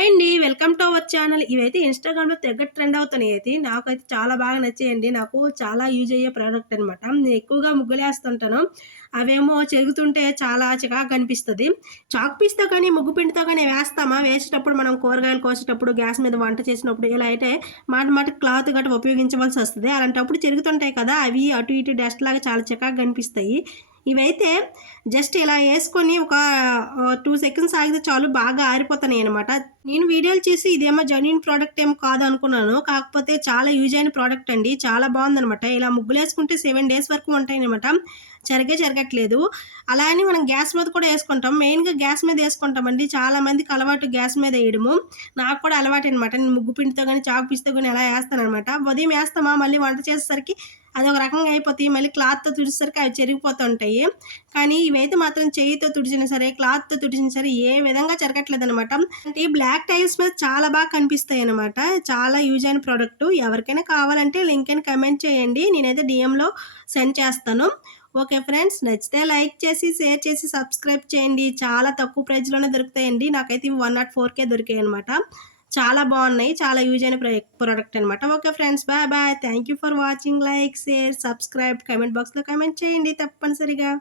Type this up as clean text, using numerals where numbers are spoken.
Hi అండి. Welcome to our channel. ఇవైతే ఇన్‌స్టాగ్రామ్‌లో తెగ ట్రెండ్ అవుతున్నాయి. నాకైతే చాలా బాగా నచ్చాయండి. నాకు చాలా యూజ్ అయ్యే ప్రోడక్ట్ అనమాట. నేను ఎక్కువగా ముగ్గులేస్తుంటాను. అవేమో చెరుగుతుంటే చాలా చికాకుగా అనిపిస్తది. చాక్ పీస్‌తో కానీ, ముగ్గు పిండితో కానీ వేస్తామా, వేసేటప్పుడు మనం కూరగాయలు కోసేటప్పుడు, గ్యాస్ మీద వంట చేసినప్పుడు ఇలా అయితే మాట మాటకి క్లాత్ గట్రా ఉపయోగించవలసొస్తది. అలాంటప్పుడు చెరుగుతుంటాయి కదా! అవి అటు ఇటు డస్ట్ లాగా చాలా చికాకుగా అనిపిస్తాయి. ఇవైతే జస్ట్ ఇలా యేసుకొని ఒక 2 సెకండ్స్ ఆగితే చాలు బాగా ఆరిపోతున్నాయనమాట. నేను వీడియోలు చేసి ఇదేమో జెన్యూన్ ప్రోడక్ట్ ఏమో కాదనుకున్నాను. కాకపోతే చాలా యూజ్ అయిన ప్రోడక్ట్ అండి. చాలా బావుందనమాట. ఇలా ముగ్గులేసుకుంటే 7 డేస్ వరకు ఉంటాయనమాట. చెరగట్లేదు. అలా అని మనం గ్యాస్ మీద కూడా యేసుకుంటాం. మెయిన్‌గా గ్యాస్ మీద యేసుకుంటామండి. చాలా మందికి అలవాటు గ్యాస్ మీద యేయడము. నాకు కూడా అలవాటనమాట. నేను ముగ్గు పిండితో గాని, చాక్ పీస్‌తో గాని అలా యేస్తాననమాట. ఉదయం యేస్తామా మళ్ళీ వంట చేసేసరికి అదొక రకంగా అయిపోతాయి. మళ్ళీ క్లాత్‌తో తుడిచేసరికి అవి చెరిగిపోతుంటాయి. కానీ ఇవైతే మాత్రం చెయ్యితో తుడిచినా సరే, క్లాత్‌తో తుడిచినా సరే ఏ విధంగా చెరగట్లేదనమాట. అంటే బ్లాక్ టైల్స్ మీద చాలా బాగా కనిపిస్తాయనమాట. చాలా యూజ్ అయిన ప్రొడక్టు. ఎవరికైనా కావాలంటే లింక్ అని కామెంట్ చేయండి. నేనైతే డీఎంలో సెండ్ చేస్తాను. ఓకే ఫ్రెండ్స్, నచ్చితే లైక్ చేసి, షేర్ చేసి, సబ్స్క్రైబ్ చేయండి. చాలా తక్కువ ప్రైస్‌లోనే దొరుకుతాయండి. నాకైతే ఇవి 104కే దొరికాయనమాట. చాలా బావున్నాయి. చాలా యూజ్ అయిన ప్రొడక్ట్ అనమాట. Okay friends, bye bye. Thank you for watching. Like, share, subscribe, comment బాక్స్‌లో కామెంట్ చేయండి తప్పనిసరిగా.